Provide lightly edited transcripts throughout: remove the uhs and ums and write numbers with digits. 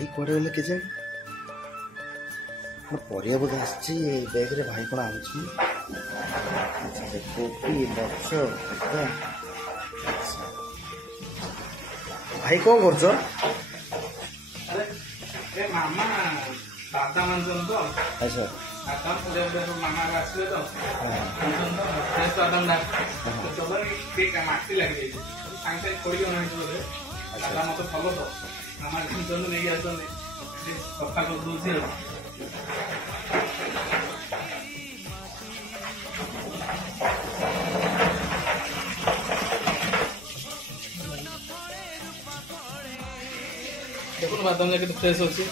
भाई कुआडे गले के जाए परिया बोधे आसी बैग रे भाई कौन आनुची कोपी मर्च भाई कौन कर मामा दादा मानछन् त अच्छा दादा मामा आसले त फ्रेश बादाम ना सब के माटी लागि सांगे खोली बनाइछ बोले दादा मत फलो त मामा किन्छन् नै आछन् सफा कर दोछि देखो बादाम जाके फ्रेश अच्छे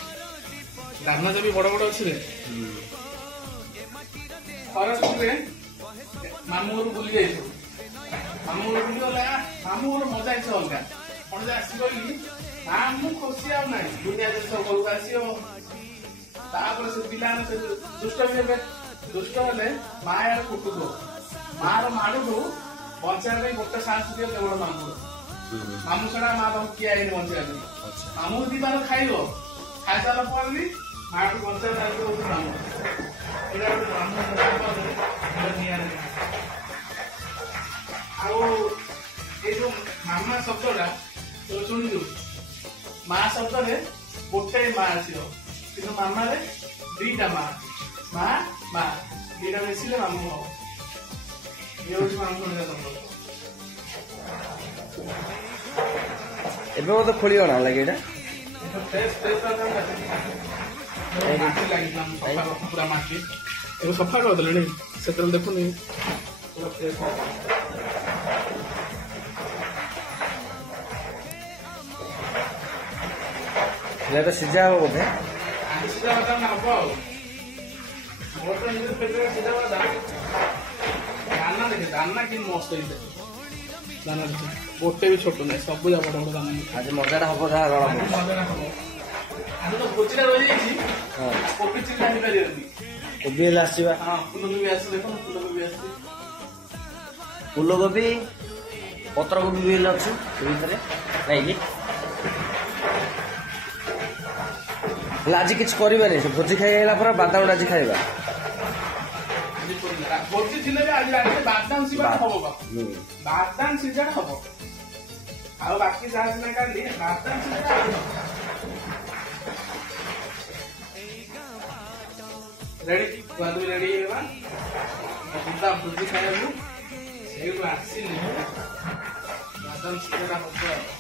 दाना जब बड़ बड़ अच्छे मामू घर बुली जाइए मामू घर बुली गला मामू घर मजा है अलगा कौन जे आसी गली मामू खुशी आ ना दुनिया जिन घर को आसियो से पिला दुष्ट भी हे दुष्ट हेले माँ यार कुटुब माँ माड़ू बचाई गोटे साहस दियो केवल मामू मामू छड़ा माँ बाबू किए आए बचा मामू दी बार खाइब खाई सारा पर भी माँ को बचा मामू जो मामा शब्द शुणु माँ शब्द गोटे माँ आसो कि मामा दीटा माँ माँ माँ दीटा मिसिले मामू हम ये मामू ଏବେ ମତେ ଖୋଳିବ ନା ଲାଗେ ଏଇଟା पूरा माटी सफा करदे से देखुनि ସିଝା ହବ ବୋଧେ सीधा बादाम हम सीधा बादाम दाना देखे दाना कि मस्त दाना गोटे भी छोट ना सब बड़ बड़ दाना आज मजा हम जहाँ जना आज तो भोजिटा रही कोबी चिल्ला पारे कोबी आसवा हाँ फुलकोबी आस देख फुलकोबी आस फुलकोबी पत्र कोबी भी अच्छे नहीं आज किसी करवानी भोजी खाइला बादाम आज खाइबा भोजी थी आज बादाम सिझा हम बादाम सिझा हम आ बाकी जहाँ सीना काली बादाम सिझा रेडी रेडी भोजी खाइबू से आसिले बादाम सिझा हम